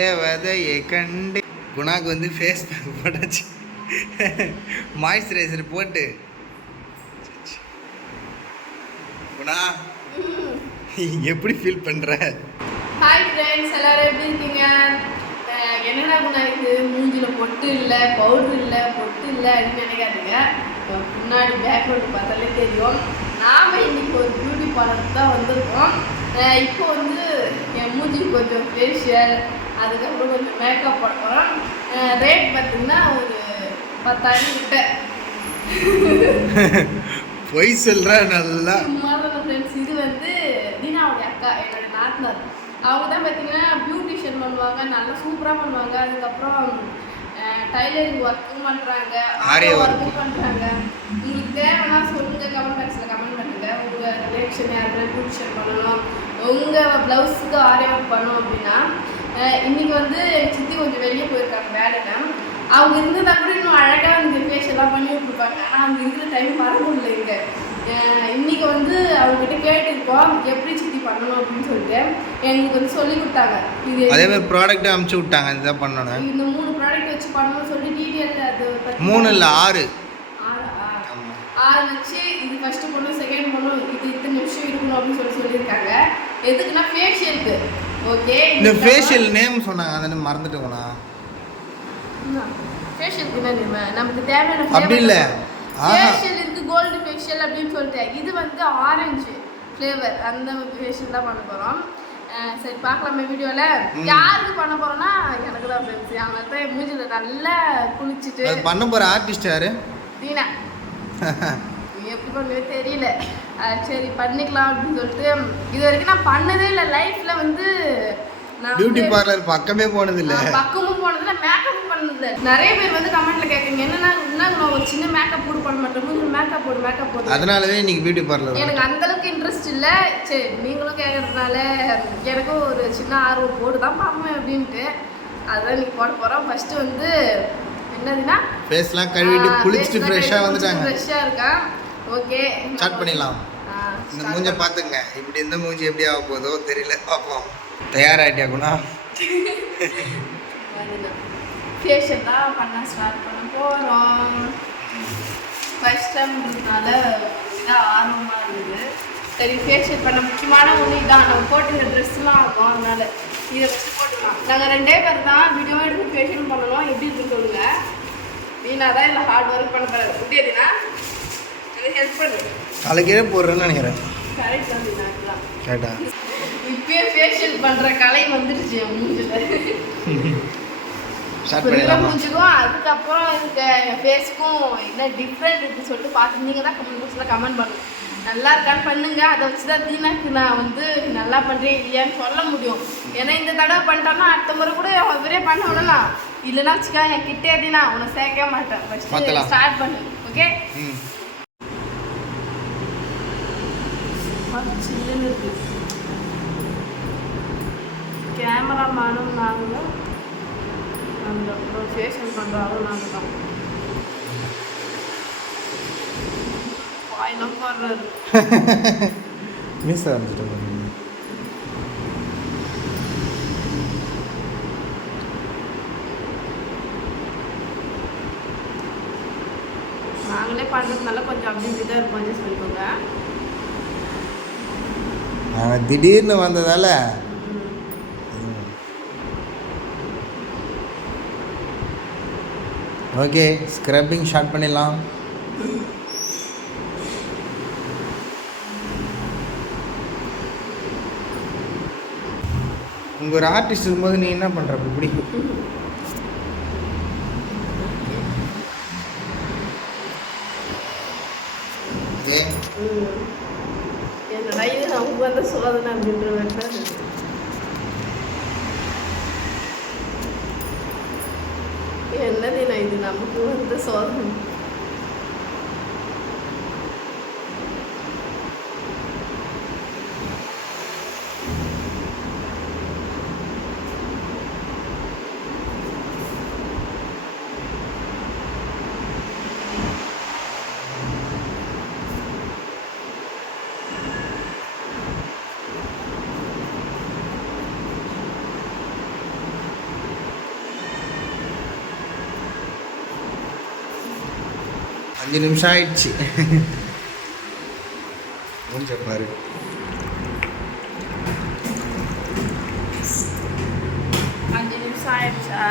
தேவதையை கண்டு குணாக்கு வந்து ஃபேஸ் பேக் போட்டாச்சு, மாய்ஸ்சரைசர் போட்டு. குணா எப்படி ஃபீல் பண்ற? ஹாய் ஃப்ரெண்ட்ஸ், எல்லாரும் எப்படி இருக்கீங்க? என்னடா குணா இது மூஞ்சில பொட்டு இல்லை, பவுடர் இல்லை, பொட்டு இல்லை அப்படின்னு நினைக்காதீங்க. முன்னாடி பேக்ரவுண்ட் பார்த்தாலே தெரியும். நாம் இன்னைக்கு ஒரு பியூட்டி பார்லருக்கு தான் வந்திருக்கோம். இப்போ வந்து என் மூஞ்சிக்கு கொஞ்சம் ஃபேஷியல், அதுக்கப்புறம் கொஞ்சம் மேக்கப் போட போகிறோம். ரேட் பார்த்தீங்கன்னா ஒரு 10,000 கிட்ட. பொய் சொல்கிற நல்லா ஃப்ரெண்ட்ஸ். இது வந்து தீனாவுடைய அக்கா, என்னோட நாத்தனார். அவங்க தான் பார்த்தீங்கன்னா பியூட்டிஷியன் பண்ணுவாங்க, நல்லா சூப்பராக பண்ணுவாங்க. அதுக்கப்புறம் டைலரிங் ஒர்க்கும் பண்ணுறாங்க, ஆரி ஒர்க்கும் பண்ணுறாங்க. உங்களுக்கு தேவைன்னா சொல்லுங்கள், கமெண்ட் பாக்ஸில் கமெண்ட் பண்ணுங்கள். உங்கள் ரிலேஷன் யாருக்குன்னா பியூட்டிஷியன் பண்ணணும், உங்கள் ப்ளவுஸுக்கு ஆரி ஒர்க் பண்ணணும் அப்படின்னா. இன்றைக்கி வந்து எங்கள் சித்தி கொஞ்சம் வெளியே போயிருக்காங்க வேலைக்கு. அவங்க இருந்ததாக கூட இன்னும் அழகாக இந்த ஃபேஷியல்லாம் பண்ணி விட்டுருப்பாங்க. ஆனால் அவங்க இருக்கிற டைம் வர முடியல இங்கே. இன்றைக்கி வந்து அவங்ககிட்ட கேட்டுருக்கோம் எப்படி சித்தி பண்ணணும் அப்படின்னு சொல்லிட்டு எங்களுக்கு வந்து சொல்லி கொடுத்தாங்க. இது அதே மாதிரி ப்ராடக்ட் அனுப்பிச்சு விட்டாங்க, இதுதான் பண்ணணும். இந்த 3 ப்ராடக்ட் வச்சு பண்ணணும்னு சொல்லி டீட்டெயில் அது 3 இல்லை 6 வச்சு இது ஃபஸ்ட்டு பண்ணணும், செகண்ட் பண்ணணும், இது இத்தனை நிமிஷம் இருக்கணும் அப்படின்னு சொல்லியிருக்காங்க. எதுக்குன்னா ஃபேஷியலுக்கு. ஓகே, இந்த ஃபேஷியல் நேம் சொன்னாங்க, அதை மறந்துட்டோங்களா? ஃபேஷியலுக்கு என்ன நமக்கு தேவையான அப்படி இல்லை, ஃபேஷியல் இருக்கு, கோல்டு ஃபேஷியல் அப்படின்னு சொல்லிட்டு. இது வந்து ஆரஞ்சு ஃப்ளேவர், அந்த ஃபேஷியல் தான் பண்ண போகிறோம். சரி பார்க்கலாமே வீடியோவில். யாருக்கு பண்ண போகிறோன்னா எனக்கு தான் ஃப்ரெண்ட்ஸ். அவங்க தான் மூஞ்சில் நல்லா குளிச்சுட்டு பண்ண போகிற ஆர்டிஸ்ட் யாரு? தீனா. எப்படி பண்ணவே தெரியல. சரி பண்ணிக்கலாம் அப்படின்னு சொல்லிட்டு. இது வரைக்கும் நான் பண்ணதே இல்லை லைஃப்பில். வந்து பியூட்டி பார்லர் பக்கமே போனது இல்லை, பக்கமும் போனதில்லை, மேக்கப்பும் பண்ணதில்லை. நிறைய பேர் வந்து கமெண்ட்ல கேட்குறீங்க, என்னன்னா இன்னும் ஒரு சின்ன மேக்கப் போட்டு பண்ண மாட்டோம், மேக்கப் போடு. அதனாலவே இன்னைக்கு பியூட்டி பார்லர் எனக்கு அந்த அளவுக்கு இன்ட்ரெஸ்ட் இல்லை. சரி நீங்களும் கேட்கறதுனால எனக்கும் ஒரு சின்ன ஆர்வம், போட்டு தான் பார்ப்பேன் அப்படின்ட்டு. அதான் இன்னைக்கு போட போகிறோம். ஃபர்ஸ்ட் வந்து என்னதுன்னா ஃபேஸ்லாம் கழுவிட்டு குளிச்சுட்டு ஃப்ரெஷ்ஷாக வந்துட்டாங்க. ஃப்ரெஷ்ஷாக இருக்கேன். ஓகே ஸ்டார்ட் பண்ணிடலாம். இந்த மூஞ்சை பார்த்துங்க, இப்படி இந்த மூஞ்சி எப்படி ஆக போதோ தெரியல, பார்ப்போம். தயாராகிட்டியா குணா? ஃபேஷியல் தான் பண்ண ஸ்டார்ட் பண்ண போகிறோம். ஃபர்ஸ்ட் டைம்னால இதாக ஆர்வமாக இருந்தது. சரி ஃபேஷியல் பண்ண முக்கியமான ஒன்று இதான், நம்ம போட்டுக்கிற ட்ரெஸ்லாம் இருக்கும், அதனால இதை வச்சு போட்டுக்கலாம். நாங்கள் 2 பேர் தான் வீடியோ எடுத்து ஃபேஷியல் பண்ணணும். எப்படி இருக்குன்னு சொல்லுங்கள். வீணாக தான் இல்லை ஹார்ட் ஒர்க் பண்ண போகிறது. எப்படி எதுனா எனக்கு ஹெல்ப் பண்ணு. தலைக்கே போடுறேன்னு நினைக்கிறேன். கரெக்ட் தான் வீணாக்கலாம் கேட்டா இப்பயே ஃபேஷியல் பண்ணுற கலை வந்துடுச்சு என் மூஞ்சில். மூஞ்சுக்கும் அதுக்கப்புறம் இருக்க ஃபேஸ்க்கும் என்ன டிஃப்ரெண்ட் இருக்குன்னு சொல்லிட்டு பார்த்து நீங்கள் தான் கமெண்ட் பாக்ஸில் கமெண்ட் பண்ணுங்க. நல்லா இருக்கான்னு பண்ணுங்க. அதை வச்சு தான் தீனாக்கு நான் வந்து நல்லா பண்ணுறேன் இல்லையான்னு சொல்ல முடியும். ஏன்னா இந்த தடவை பண்ணிட்டோம்னா அடுத்த முறை கூட அவரே பண்ண விடலாம். இல்லைன்னா வச்சுக்கா என் கிட்டே தீனா உன்னை சேர்க்க மாட்டேன். ஃபஸ்ட்டு ஸ்டார்ட் பண்ணு. ஓகே, சில்லுன்னு இருக்கு. கேமராமேனும் நாங்களும், அந்த அப்புறம் ஃபேஷியல் பண்ணுறாலும் நாங்கள் தான். வாயெல்லாம் போடுறாரு. மிஸ் ஆரம்பிச்சிட்டோம். நாங்களே பண்ணுறதுனால கொஞ்சம் அப்படி இப்படிதான் இருப்போம் சொல்லிக்கோங்க. நாங்கள் திடீர்னு வந்ததால ஓகே ஸ்க்ரப்பிங் ஸ்டார்ட் பண்ணிடலாம். உங்கள் ஒரு ஆர்டிஸ்ட் இருக்கும்போது நீ என்ன பண்ணுற இப்படி? என்னடா இது நமக்கு வந்த சோதனை அப்படின்ற மாதிரி. என்னது நான் இது நமக்கு வந்த சோதனை. 5 நிமிஷம் ஆயிடுச்சு. மூஞ்ச பாரு. ஆயிடுச்சா?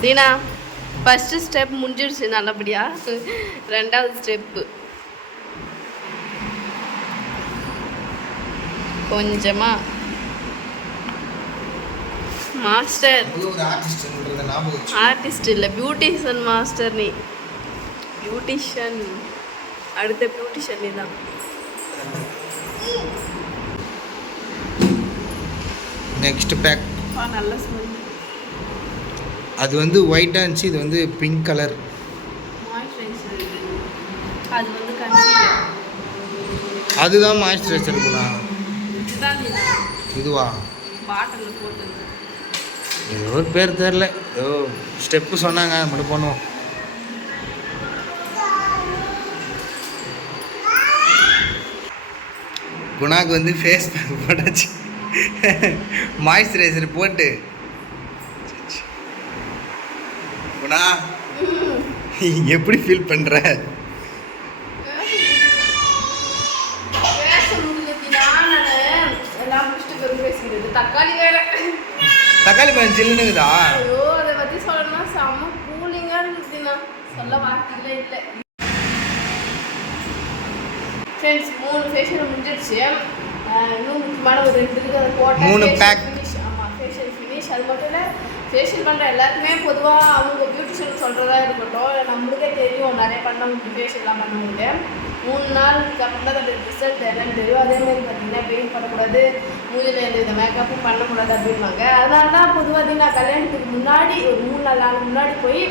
தீனா ஃபஸ்ட்டு ஸ்டெப் முடிஞ்சிடுச்சு நல்லபடியா. 2வது ஸ்டெப்பு கொஞ்சமா மாஸ்டர். ஆர்டிஸ்ட் இல்லை, பியூட்டிஷியன் மாஸ்டர் நீ. பியூட்டிஷியன், அடுத்த பியூட்டிஷியன் நீ தான். Next pack. நல்லா சொல்லு. அது வந்து ஒயிட்டாக இருந்துச்சு, இது வந்து பிங்க் கலர். அது வந்து கன்சீலர். அதுதான் மாய்ஸ்சரைசர் இருக்குண்ணா. இதுவா? பாட்டில் போட்டு ஏதோ ஒரு பேர் தெரில, ஏதோ ஸ்டெப்பு சொன்னாங்க, அது மட்டும் பண்ணுவோம். குணாக்கு வந்து ஃபேஸ் பேக் போட்டாச்சு, மாய்ஸ்சரைசர் போட்டு. குணா எப்படி ஃபீல் பண்ற? தக்காளி பழம் சில்லுனுக்குதா? ஐயோ, அதை பத்தி சொல்லணும்னா செம்ம கூலிங்கா இருக்குதுண்ணா, சொல்ல வார்த்தைகளே இல்லை. ஃப்ரெண்ட்ஸ் 3 ஃபேஷியல் முடிஞ்சிடுச்சு. இன்னும் முக்கியமான ஒரு 2 இருக்குது, அதை போட்டால் 3 பேக். ஆமாம், ஃபேஷியல் ஃபினிஷ். அது மட்டும் இல்லை, ஃபேஷியல் பண்ணுற எல்லாருக்குமே பொதுவாக அவங்க பியூட்டிஷியன் சொல்கிறதா இருக்கட்டும், நம்மளுக்கே தெரியும் நிறைய பண்ணவங்களுக்கு ஃபேஷியல்லாம் பண்ணவங்களுக்கு 3 நாளுக்கு அப்புறம் தான் அதோட ரிசல்ட் என்னன்னு தெரியும். அதேமாதிரி பார்த்தீங்கன்னா பெயிண்ட் பண்ணக்கூடாது, மூஞ்சில் எந்த இந்த மேக்கப்பும் பண்ணக்கூடாது அப்படின்வாங்க. அதனால தான் பொதுவாக நான் கல்யாணத்துக்கு முன்னாடி ஒரு 3-4 நாள் முன்னாடி போய்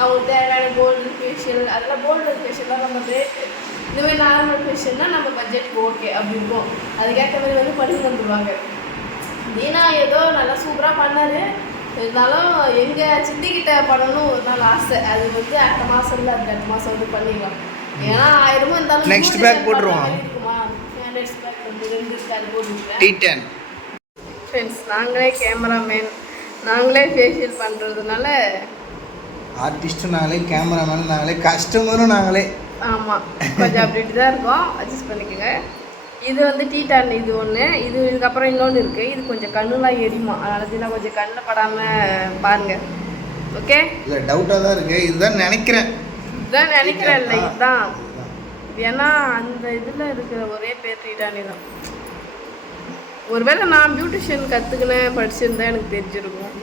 அவங்களுக்கு தேவையான கோல்டு ஃபேஷியல், அதெல்லாம் கோல்டு ஃபேஷியல்லாம் நம்ம ரேட்டு, இதுமாதிரி நார்மல் ஃபேஷியல்னால் நம்ம பட்ஜெட்டுக்கு ஓகே அப்படி இருக்கும். அதுக்கேற்ற மாதிரி வந்து பண்ணி வந்துடுவாங்க. தீனா ஏதோ நல்லா சூப்பராக பண்ணார். இருந்தாலும் எங்கள் சித்திக்கிட்ட பண்ணணும் ஒரு நாள் ஆசை. அது வந்து அடுத்த மாதம் இல்லை, அடுத்த மாதம் வந்து பண்ணிக்கலாம். ஏன்னா 1000 இருந்தாலும் நெக்ஸ்ட் பேக் போட்டுருவோம். இருக்குமா? நெக்ஸ்ட் பேக் வந்து 2 இருக்கு, அது போட்டுருக்கேன். T10 ஃப்ரெண்ட்ஸ், நாங்களே கேமராமேன், நாங்களே ஃபேஷியல் பண்ணுறதுனால ஆர்டிஸ்ட்டும் நாங்களே, கேமராமேனும் நாங்களே, கஸ்டமரும் நாங்களே. ஆமாம், கொஞ்சம் அப்படி தான் இருக்கும், அட்ஜஸ்ட் பண்ணிக்கோங்க. இது வந்து T10 இது ஒன்று, இதுக்கப்புறம் இன்னொன்று இருக்குது. இது கொஞ்சம் கண்ணுலாம் எரியுமா, அதனால நான் கொஞ்சம் கண்ணில் படாமல் பாருங்கள். ஓகே, இல்லை டவுட்டாக தான் இருக்குது. இதுதான் நினைக்கிறேன், இதுதான் நினைக்கிறேன். இல்லை இதுதான், ஏன்னா அந்த இதில் இருக்கிற ஒரே பேர் T10 தான். ஒருவேளை நான் பியூட்டிஷியன் கற்றுக்கினேன் படிச்சிருந்தேன் எனக்கு தெரிஞ்சிருக்கும்.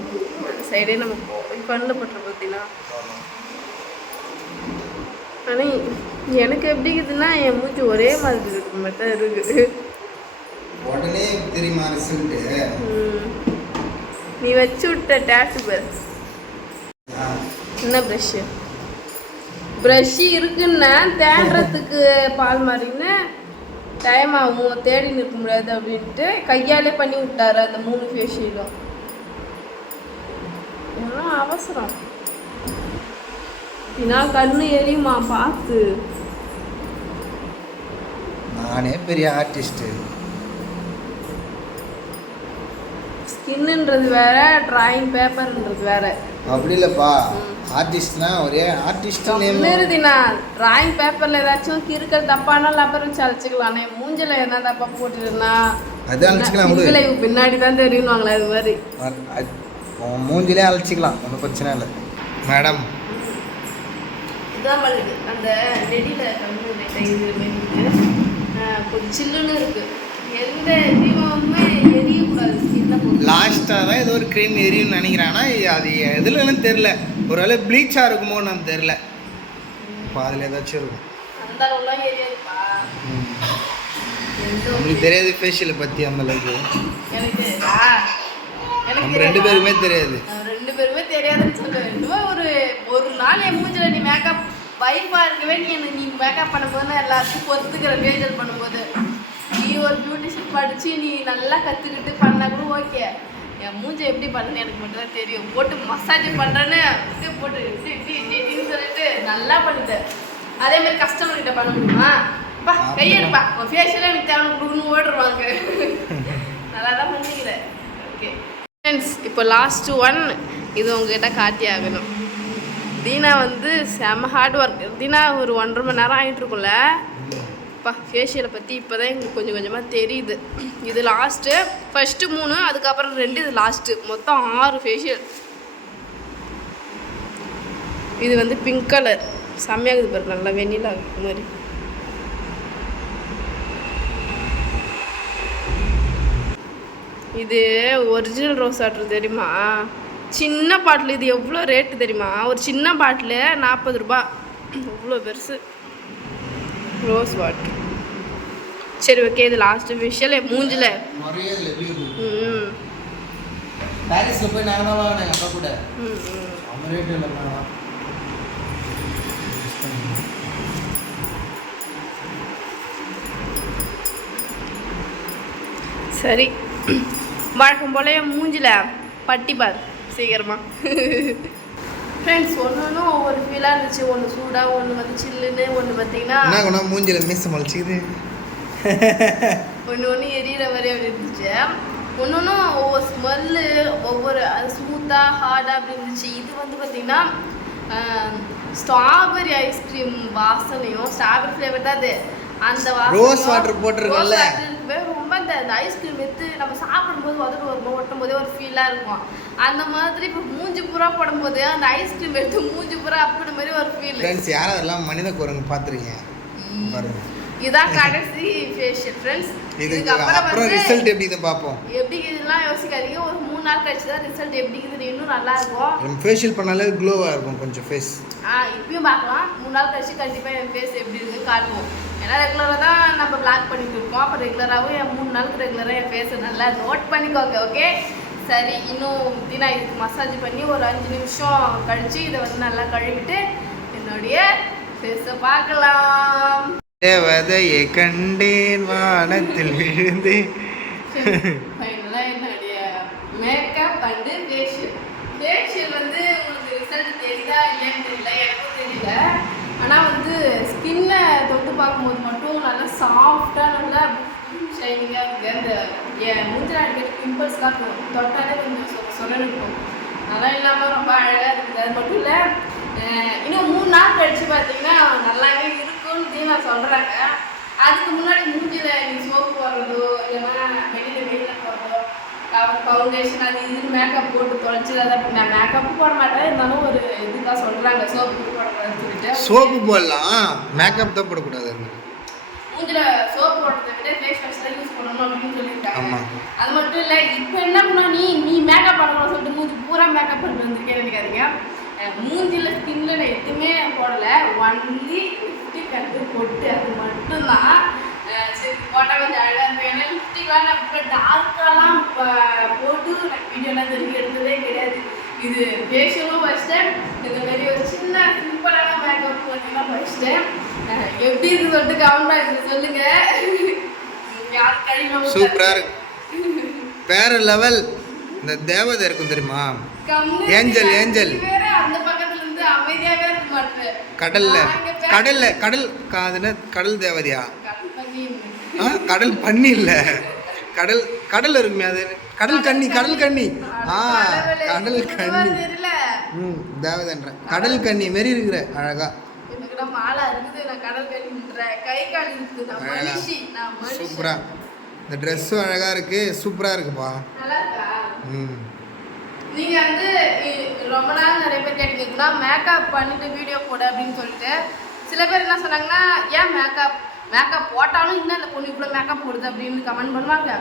அந்த சைடே நம்ம கண்ணில் பட்டுற பார்த்தீங்கன்னா. ஆனால் எனக்கு எப்படி இருக்குதுன்னா என் மூச்சு ஒரே மாதிரி இருக்கு மாதிரி தான் இருக்குது. உடனே தெரியுமா ரிசல்ட்டு? நீ வச்சு விட்ட டேட்டு பிரஷ் என்ன ப்ரஷ்ஷு இருக்குன்னா தேடுறதுக்கு பால் மாதிரின்னு டைம் ஆகும், தேடி நிற்க முடியாது அப்படின்ட்டு கையாலே பண்ணி விட்டாரு அந்த 3 ஃபேஷியலும். ஏன்னா அவசரம், ஏன்னா கண்ணு எரியுமா பார்த்து. நானே பெரிய ஆர்டிஸ்ட்டு. ஸ்கின்னுன்றது வேற, டிராயிங் பேப்பர்ன்றது வேற. அப்படி இல்லைப்பா, ஆர்டிஸ்ட்னா ஒரே ஆர்டிஸ்ட் நேம் இருக்குதுண்ணா. டிராயிங் பேப்பரில் ஏதாச்சும் கிறுக்கல் தப்பானா லப்பர் வச்சு அழைச்சிக்கலாம். ஆனால் மூஞ்சில் என்ன தப்பா போட்டுருந்தா அது அழைச்சிக்கலாம். இல்லை பின்னாடி தான் தெரியுவாங்களே, அது மாதிரி மூஞ்சிலே அழைச்சிக்கலாம், ஒன்றும் பிரச்சனை இல்லை மேடம். இதுதான் பண்ணுது அந்த நெடியில் கண்ணு கொஞ்சம் சில்லுன்னு இருக்குது. எந்த தீபமுமே எரியக்கூடாது. லாஸ்ட்டாக தான் ஏதோ ஒரு க்ரீம் எரியும்னு நினைக்கிறேன். ஆனால் அது எதுலன்னு தெரில, ஒரு வேளை ப்ளீச்சாக இருக்குமோ நம்ம தெரில. இப்போ அதில் ஏதாச்சும் இருக்கும். அந்த அளவுலாம் எரியாதுப்பா, நம்மளுக்கு தெரியாது ஃபேஷியலை பற்றி அந்த அளவுக்கு. எனக்கு நம்ம 2 பேருமே தெரியாது. 2 பேருமே தெரியாதுன்னு சொல்லுவேன். ஒரு நாள் என் மூஞ்சில் நீ மேக்கப் வைஃபாக இருக்கவே நீ மேக்கப் பண்ணும்போது நான் எல்லாத்தையும் பொறுத்துக்கிற ஃபேஷியல் பண்ணும்போது நீ ஒரு பியூட்டிஷியன் படித்து நீ நல்லா கற்றுக்கிட்டு பண்ணால் கூட ஓகே. என் மூஞ்சை எப்படி பண்ணுன்னு எனக்கு மட்டும் தான் தெரியும். போட்டு மசாஜ் பண்ணுறேன்னு அப்படியே போட்டு இப்படின்னு சொல்லிட்டு நல்லா பண்ணுது. அதே மாதிரி கஸ்டமர்கிட்ட பண்ண முடியுமா? பா கையெடுப்பா உன் ஃபேஷியலே எனக்கு தேவை கொடுக்கணும் ஓடுருவாங்க. நல்லா தான் பண்ணிக்கிறேன். ஓகே ஃப்ரெண்ட்ஸ், இப்போ லாஸ்ட் ஒன் இது உங்ககிட்ட காட்டி ஆகணும். தீனா வந்து செம்ம ஹார்ட் ஒர்க். தீனா ஒரு 1.5 மணி நேரம் ஆகிட்டுருக்கும்ல. அப்பா ஃபேஷியலை பற்றி இப்போ தான் எங்களுக்கு கொஞ்சம் கொஞ்சமாக தெரியுது. இது லாஸ்ட்டு, ஃபஸ்ட்டு 3, அதுக்கப்புறம் 2, இது லாஸ்ட்டு. மொத்தம் 6 ஃபேஷியல். இது வந்து பிங்க் கலர் செம்மையாகுது பாரு, நல்லா வெண்ணிலா மாதிரி. இது ஒரிஜினல் ரோஸ் வாட்டர் தெரியுமா? சின்ன பாட்டில். இது எவ்வளோ ரேட்டு தெரியுமா? ஒரு சின்ன பாட்டில் 40 ரூபா. எவ்வளோ பெருசு ரோஸ் வாட்டர். சரி ஓகே, இது லாஸ்ட் ஃபேஷியல் மூஞ்சில். பாரிஸில் போய் நாங்கள் தான் வாங்கினேன் அப்பா கூட. அவங்க ரேட்டு இல்லை. சரி, வழக்கம் போல மூஞ்சில் பட்டி பார் சீக்கிரமா. ஃப்ரெண்ட்ஸ், ஒன்று ஒவ்வொரு ஃபீலாக இருந்துச்சு. ஒன்று சூடாக, ஒன்று வந்து சில்லுன்னு, ஒன்று பார்த்தீங்கன்னா என்ன மூஞ்சில் மீச முளைச்சிக்குது. ஒன்று எரியிற மாதிரி அப்படி இருந்துச்சு. ஒன்று ஒவ்வொரு ஸ்மெல்லு, ஒவ்வொரு அது ஸ்மூத்தாக ஹார்டாக அப்படி இருந்துச்சு. இது வந்து பார்த்தீங்கன்னா ஸ்ட்ராபெரி ஐஸ்கிரீம் வாசனையும், ஸ்ட்ராபெரி ஃப்ளேவர் தான் அது. அந்த ரோஸ் வாட்டர் போட்டிருக்கோம்ல, ரொம்ப அந்த ஐஸ்கிரீம் எடுத்து நம்ம சாப்பிடும்போது உதடு வரும்போது ஒட்டும் போதே ஒரு ஃபீலாக இருக்கும். அந்த மாதிரி இப்போ மூஞ்சி பூரா போடும்போது அந்த ஐஸ்கிரீம் எடுத்து மூஞ்சி பூரா அப்படி மாதிரி ஒரு ஃபீல். ஃப்ரெண்ட்ஸ், யாரும் அதெல்லாம் மனித குரங்கு பார்த்துருக்கீங்க பாருங்க. இதான் கடைசி ஃபேஷியல் ஃப்ரெண்ட்ஸ். இதுக்கு அப்புறம் ரிசல்ட் எப்படி இதை பார்ப்போம். எப்படி இதெல்லாம் யோசிக்காதீங்க. ஒரு 3 நாள் கழிச்சு தான் ரிசல்ட் எப்படி இருக்குது இன்னும் நல்லா இருக்கும். நம்ம ஃபேஷியல் பண்ணாலே க்ளோவாக இருக்கும் கொஞ்சம் ஃபேஸ். இப்பயும் பார்க்கலாம். 3 நாள் கழிச்சு கண்டிப்பாக என் ஃபேஸ் எப்படி இருக்குன்னு காட்டுவோம். ஏன்னா ரெகுலராக தான் நம்ம பிளாக் பண்ணிட்டு இருக்கோம். அப்போ ரெகுலராகவும் என் 3 நாளுக்கு ரெகுலராக என் ஃபேஸை நல்லா நோட் பண்ணிக்கோங்க. ஓகே சரி, இன்னும் நான் இதுக்கு மசாஜ் பண்ணி ஒரு 5 நிமிஷம் கழிச்சு இதை வந்து நல்லா கழுவிட்டு என்னுடைய ஃபேஸை பார்க்கலாம். தேவதையை கண்டேன் வானத்தில் விழுந்து. ஃபைனலாக என்னுடைய மேக்கப் அண்டு ஃபேஷியல் வந்து உங்களுக்கு ரிசல்ட் தெரியுதா இல்லைன்னு தெரியல, எனக்கும் தெரியல. ஆனால் வந்து ஸ்கின்னை தொட்டு பார்க்கும்போது மட்டும் நல்லா சாஃப்டாக நல்லா ஷைனிங்காக இருக்குது. அந்த என் மூஞ்சில் அடிக்கடி பிம்பிள்ஸ்லாம் தொட்டாலே கொஞ்சம் சொல்லணும் இருக்கும். அதெல்லாம் இல்லாமல் ரொம்ப அழகாக இருக்குது. அது மட்டும் இல்லை, இன்னும் 3 நாள் கழிச்சு பார்த்தீங்கன்னா நல்லாவே இருக்குன்னு நான் சொல்கிறாங்க. அதுக்கு முன்னாடி மூஞ்சில் நீ சோப்பு போடுறதோ இல்லைன்னா வெளியில் போடுறதோ ஃபவுண்டேஷன் அது இது மேக்கப் போட்டு தொலைச்சிடாது. அப்படி நான் மேக்கப் போட மாட்டேன், இருந்தாலும் ஒரு இதுதான் சொல்கிறாங்க சோப்பு போடக்கூடாதுன்னு சொல்லிட்டு. சோப்பு போடலாம், மேக்கப் தான் போடக்கூடாது. மூஞ்சில் சோப்பு போடுறதை விட ஃபேஸ் வாஷ் தான் யூஸ் பண்ணணும் அப்படின்னு சொல்லியிருக்காங்க. அது மட்டும் இல்லை, இப்போ என்ன பண்ணோம், நீ மேக்கப் பண்ணணும்னு சொல்லிட்டு மூஞ்சி பூரா மேக்கப் பண்ணிட்டு வந்திருக்கேன்னு நினைக்காதீங்க. மூஞ்சியில் ஸ்கின்ல நான் எதுவுமே போடலை, ஒன்லி லிப்ஸ்டிக் கட்டு போட்டு அது மட்டும்தான். சரி போட்டால் கொஞ்சம் அழகாக இருக்கும். ஏன்னா லிப்ஸ்டிக்லாம் நான் இப்போ டார்க்காலாம் போட்டு நான் வீடியோலாம் தெரிஞ்சு எடுத்ததே கிடையாது. இது ஃபேஷியலும் ஃபர்ஸ்ட் டைம், இந்த மாதிரி ஒரு சின்ன சிம்பிளான மேக்கப் பார்த்தீங்கன்னா ஃபர்ஸ்ட் டைம். எப்படி இருக்கு சொல்லிட்டு கமெண்ட் சொல்லுங்க. யார் கையில் சூப்பராக இருக்கு, வேற லெவல். இந்த தேவதை இருக்கும் தெரியுமா, ஏஞ்சல் ஏஞ்சல். அந்த பக்கத்துல இருந்து அமைதியாவே இருக்க மாட்டேன். கடல் தேவதையா? கடல் பண்ணி இல்ல, கடல் இருக்குமே அது கடல் கன்னி. கடல் கன்னி தேவதைன்ற கடல் கன்னி மாரி இருக்கிற அழகா. சூப்பரா, இந்த ட்ரெஸ்ஸும் அழகா இருக்கு, சூப்பரா இருக்குப்பா. நீங்கள் வந்து ரொம்ப நாள் நிறைய பேர் கேட்டுக்கிட்டீங்கன்னா மேக்கப் பண்ணிட்டு வீடியோ போட அப்படின்னு சொல்லிட்டு. சில பேர் என்ன சொன்னாங்கன்னா, ஏன் மேக்கப் போட்டாலும் இன்னும் அந்த பொண்ணு இவ்வளோ மேக்கப் போடுது அப்படின்னு கமெண்ட் பண்ணுவாங்க.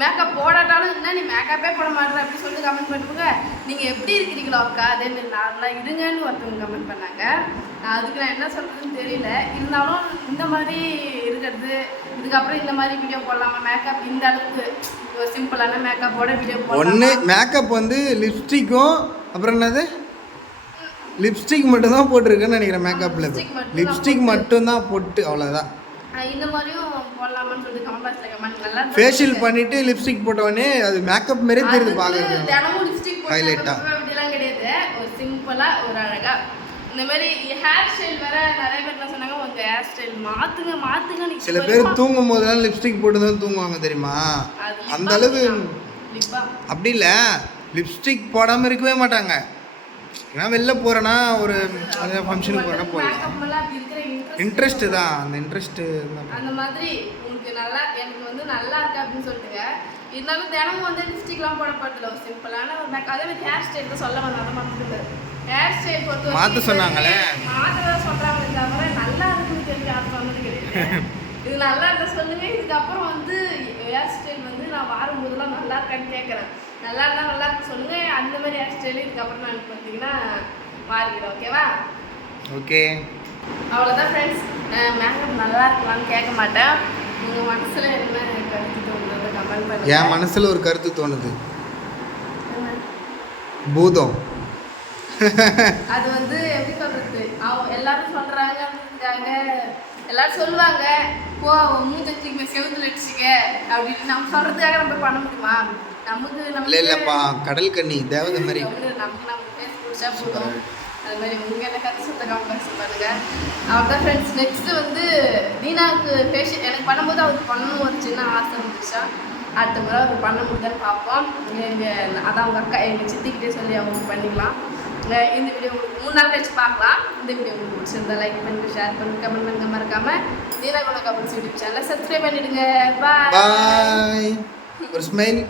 மேக்கப் போடாட்டாலும் இன்னும் நீ மேக்கப்பே போட மாட்டேற அப்படின்னு சொல்லிட்டு கமெண்ட் பண்ணுவாங்க. நீங்கள் எப்படி இருக்கிறீங்களோ அக்கா அதே மாதிரி நார்மலாக இருங்கன்னு ஒருத்தவங்க கமெண்ட் பண்ணாங்க. அதுக்கு நான் என்ன சொல்கிறதுன்னு தெரியல. இருந்தாலும் இந்த மாதிரி இருக்கிறது, இதுக்கப்புறம் இந்த மாதிரி வீடியோ போடலாமா, மேக்கப் இந்த அளவுக்கு ஒரு சிம்பிளான மேக்கப்போட வீடியோ போடலாம். ஒன்று மேக்கப் வந்து லிப்ஸ்டிக்கும் அப்புறம் என்னது லிப்ஸ்டிக் மட்டும் தான் போட்டிருக்குன்னு நினைக்கிறேன் மேக்கப்பில். lipstick மட்டும் லிப்ஸ்டிக் தான் மட்டும் தான் போட்டு அவ்வளோதான். இந்த மாதிரியும் போடலாமான்னு சொல்லிட்டு கமெண்ட் நல்லா ஃபேஷியல் பண்ணிட்டு லிப்ஸ்டிக் போட்டவொடனே அது மேக்கப் மாரியே தெரியுது பார்க்கறது. தினமும் லிப்ஸ்டிக் போட்டு Highlight ஆ. அப்படிலாம் கிடையாது. ஒரு சிம்பிளா ஒரு அழகா இந்த மாதிரி ஹேர் ஸ்டைல் வேற நிறைய பேர் என்ன சொன்னாங்க, உங்க ஹேர் ஸ்டைல் மாத்துங்க நீ. சில பேர் தூங்கும் போதெல்லாம் லிப்ஸ்டிக் போட்டு தான் தூங்குவாங்க தெரியுமா? அந்த அளவு அப்படி இல்லை, லிப்ஸ்டிக் போடாமல் இருக்கவே மாட்டாங்க. ஏன்னா வெளில போகிறேன்னா ஒரு ஃபங்க்ஷனுக்கு போகிறேன்னா போகலாம். இன்ட்ரெஸ்ட்டு தான், அந்த இன்ட்ரெஸ்ட்டு அந்த மாதிரி உங்களுக்கு நல்லா எனக்கு வந்து நல்லா இருக்கு அப்படின்னு சொல்லிட்டுங்க. இருந்தாலும் தினமும் வந்து லிப்ஸ்டிக்லாம் போட போகிறதில்ல, ஒரு சிம்பிளான ஒரு மேக்கப். அதே மாதிரி ஹேர் ஸ்டைல் தான் சொல்ல வந்தேன், அதை மாற்றிட்டு ஹேர் ஸ்டைல் பொறுத்து மாற்ற சொன்னாங்களே, மாற்றதான் சொல்கிறாங்களே தவிர நல்லா இருக்குன்னு தெரிஞ்சு யாரும் சொன்னது கிடையாது. இது நல்லா இருந்தா சொல்லுங்க. இதுக்கப்புறம் வந்து ஹேர் ஸ்டைல் வந்து நான் வாரும்போதெல்லாம் நல்லா இருக்கான்னு கேட்குறேன். நல்லா இருந்தால் நல்லா இருக்கு சொல்லுங்க. அந்த மாதிரி ஹேர் ஸ்டைலு இதுக்கப்புறம் நான் பார்த்தீங்கன்னா மாறிக்கிறேன். ஓகேவா? ஓகே, அவ்வளோதான் ஃப்ரெண்ட்ஸ். மேக்கப் நல்லா இருக்கலாம்னு கேட்க மாட்டேன். உங்கள் மனசில் என்ன கருத்து தோணுது கமெண்ட் பண்ணுங்க. என் மனசில் ஒரு கருத்து தோணுது, பூதம். அது வந்து எப்படி சொல்றது, எல்லாரும் சொல்றாங்க எல்லாரும் சொல்லுவாங்க, போ மூஞ்சத்துக்கு செவத்துல அடிச்சுக்க அப்படின்னு நம்ம சொல்றதுக்காக நம்ம பண்ண முடியுமா? நமக்கு இல்லை இல்லைப்பா, கடல் கண்ணி தேவதை மாதிரி. நமக்கு நம்ம பேச பிடிச்சா போதும். அது மாதிரி உங்கள் என்ன கருத்து சொல்ல கமெண்ட் பாருங்க. அவ்வளோதான் ஃப்ரெண்ட்ஸ். நெக்ஸ்ட்டு வந்து தீனாவுக்கு ஃபேஷியல் எனக்கு பண்ணும்போது அவருக்கு பண்ணணும் ஒரு சின்ன ஆசை இருந்துச்சா. அடுத்த முறை அவர் பண்ண முடியுதான்னு பார்ப்போம். அதான் அவங்க அக்கா எங்கள் சித்திக்கிட்டே சொல்லி அவங்க பண்ணிக்கலாம். இந்த வீடியோ உங்களுக்கு 3 நாள் கழிச்சு பார்க்கலாம். இந்த வீடியோ உங்களுக்கு பிடிச்சிருந்தா லைக் பண்ணுங்க, ஷேர் பண்ணுங்க, கமெண்ட் பண்ணுங்க. மறக்காம தீனா குணா கபல்ஸ் யூடியூப் சேனலை சப்ஸ்கிரைப் பண்ணிடுங்க. பாய். ஒரு ஸ்மைல்.